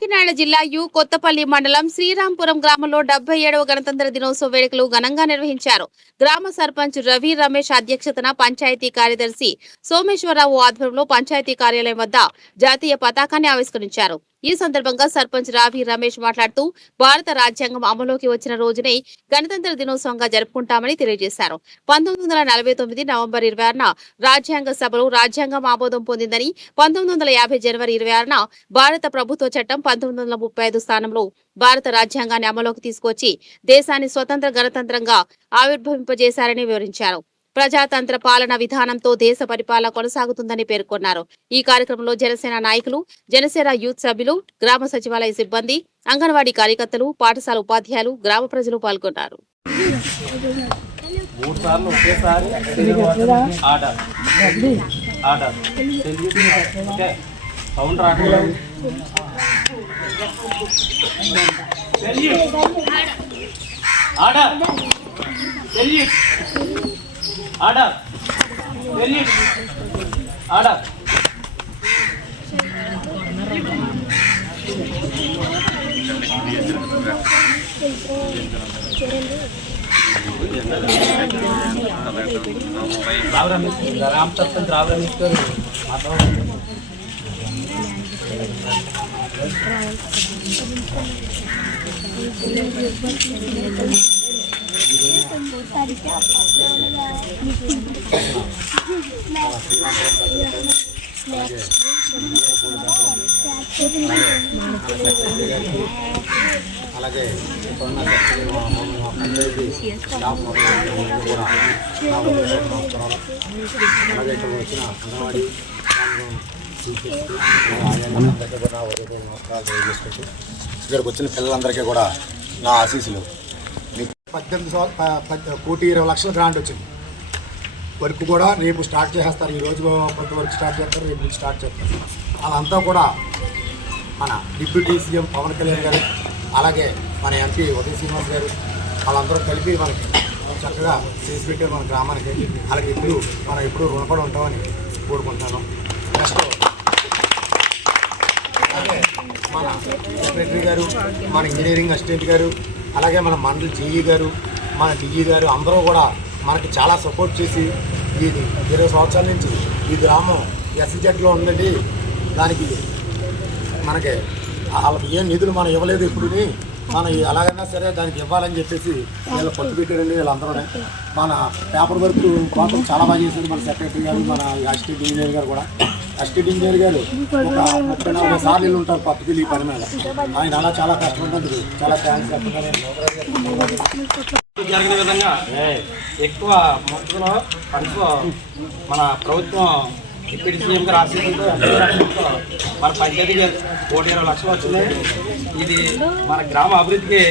కాకినాడ జిల్లా కొత్తపల్లి మండలం శ్రీరాంపురం గ్రామంలో 77వ గణతంత్ర దినోత్సవ వేడుకలు ఘనంగా నిర్వహించారు. గ్రామ సర్పంచ్ రవి రమేష్ అధ్యక్షతన పంచాయతీ కార్యదర్శి సోమేశ్వరరావు ఆధ్వర్యంలో పంచాయతీ కార్యాలయం వద్ద జాతీయ పతాకాన్ని ఆవిష్కరించారు. ఈ సందర్భంగా సర్పంచ్ రావి రమేష్ మాట్లాడుతూ భారత రాజ్యాంగం అమలులోకి వచ్చిన రోజునే గణతంత్ర దినోత్సవంగా జరుపుకుంటామని తెలియజేశారు. 1949 నవంబర్ 26న రాజ్యాంగ సభలో రాజ్యాంగం ఆమోదం పొందిందని, 1950 జనవరి 26న భారత ప్రభుత్వ చట్టం 1935 స్థానంలో భారత రాజ్యాంగాన్ని అమలులోకి తీసుకొచ్చి దేశాన్ని స్వతంత్ర గణతంత్రంగా ఆవిర్భవింపజేశారని వివరించారు. ప్రజాతంత్ర పాలన విధానంతో దేశ పరిపాలన కొనసాగుతుందని పేర్కొన్నారు. ఈ కార్యక్రమంలో జనసేన నాయకులు, జనసేన యూత్ సభ్యులు, గ్రామ సచివాలయ సిబ్బంది, అంగన్వాడీ కార్యకర్తలు, పాఠశాల ఉపాధ్యాయులు, గ్రామ ప్రజలు పాల్గొన్నారు. ఆర్డర్ ఆర్డర్ రామ్ సర్పంచ్ రావు రమేష్ గారు అలాగే స్టాఫ్ కూడా అలాగే ఇక్కడ వచ్చిన అంగన్వాడీ నమస్కారాలు తెలియజేసుకుంటూ ఇక్కడికి వచ్చిన పిల్లలందరికీ కూడా నా ఆశీస్సులు. 1,20,00,000 గ్రాంట్ వచ్చింది. వర్క్ కూడా రేపు స్టార్ట్ చేసేస్తారు. ఈరోజు కొంత వర్క్ స్టార్ట్ చేస్తారు, రేపు నుంచి స్టార్ట్ చేస్తారు. అదంతా కూడా మన డిప్యూటీ సీఎం పవన్ కళ్యాణ్ గారు, అలాగే మన ఎంపీ ఉదయ్ శ్రీనివాస్ గారు వాళ్ళందరూ కలిపి మనకి చక్కగా చేసి పెట్టారు మన గ్రామానికి. అలాగే మనం ఎప్పుడు రుణపడి ఉంటామని కోరుకుంటున్నాను. నెక్స్ట్ అలాగే మన సెక్రటరీ గారు, మన ఇంజనీరింగ్ అసిస్టెంట్ గారు, అలాగే మన మండలి జీఈ గారు, మన డిఈ గారు అందరూ కూడా మనకి చాలా సపోర్ట్ చేసి ఇది 20 సంవత్సరాల నుంచి ఈ గ్రామం ఎస్సీజెడ్లో ఉందండి. దానికి మనకి వాళ్ళకి ఏం నిధులు మనం ఇవ్వలేదు ఎప్పుడుని, మనం ఎలాగైనా సరే దానికి ఇవ్వాలని చెప్పేసి వీళ్ళు పట్టు పెట్టారండి. వీళ్ళందరూనే మన పేపర్ వర్క్ కోసం చాలా బాగా చేశారు. మన సెక్రటరీ గారు, మన అసిస్టెంట్ ఇంజనీర్ గారు కూడా. అసిస్టెంట్ ఇంజనీర్ గారు ఒక 30-40 సార్లు ఇల్లు ఉంటారు పట్టుకెళ్ళి ఈ పని మీద. ఆయన అలా చాలా కష్టపడ్డందుకు చాలా థ్యాంక్స్ చెప్తున్నారు. జరిగిన విధంగా ఎక్కువ మొత్తంలో ఫండ్స్ మన ప్రభుత్వం డిప్యూటీ సీఎం గారు ఆశీస్సులతో మన పంచాయతీకి 1,20,00,000 వచ్చింది. ఇది మన గ్రామ అభివృద్ధికి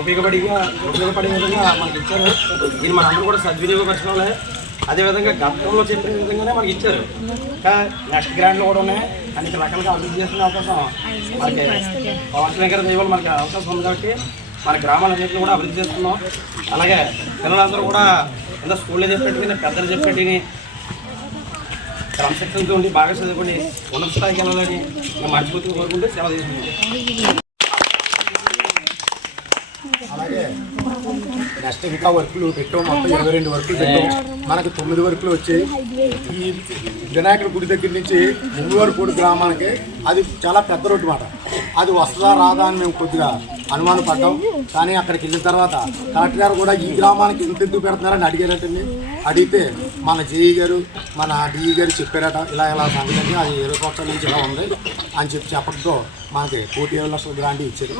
ఉపయోగపడే విధంగా మనకి ఇచ్చారు. ఇది మనందరూ కూడా సద్వినియోగపరచుకోవాలి. అదేవిధంగా గతంలో చెప్పిన విధంగానే మనకి ఇచ్చారు. ఇంకా నెక్స్ట్ గ్రాంట్లు కూడా ఉన్నాయి. అనేక రకాలుగా అభివృద్ధి చేసుకునే అవకాశం మనకి పవన్ కళ్యాణ్ గారి దైవాలు మనకి అవకాశం ఉంది. కాబట్టి మన గ్రామాలన్నింటినీ కూడా అభివృద్ధి చేస్తున్నాం. అలాగే పిల్లలందరూ కూడా ఎంత స్కూల్లో చెప్పేట్టుకుని, పెద్దలు చెప్పేట్టుకుని క్రమశిక్షణతో ఉండి బాగా చదువుకొని ఉన్నత స్థాయికి వెళ్ళాలని మనస్ఫూర్తిగా కోరుకుంటే సేవ తీసుకుంటాం. అలాగే నెక్స్ట్ ఇంకా వర్కులు పెట్టాం. మొత్తం 22 వర్కులు పెట్టాం. మనకు 9 వర్కులు వచ్చాయి. ఈ వినాయకుడి గుడి దగ్గర నుంచి ముంగువారిపూడి గ్రామానికి అది చాలా పెద్ద రోడ్డు మాట. అది వస్తుందా రాదా అని మేము కొద్దిగా అనుమానం పడ్డాం. కానీ అక్కడికి వెళ్ళిన తర్వాత కలెక్టర్ గారు కూడా ఈ గ్రామానికి ఇంత ఎందుకు పెడుతున్నారని అడిగారటండి. అడిగితే మన జేఈ గారు, మన డిఈ గారు చెప్పారట, ఇలా సంగతి అది 20 సంవత్సరాల నుంచి ఇలా ఉంది అని చెప్పడంతో మనకి 1,20,00,000 గ్రాంట్ ఇచ్చారు.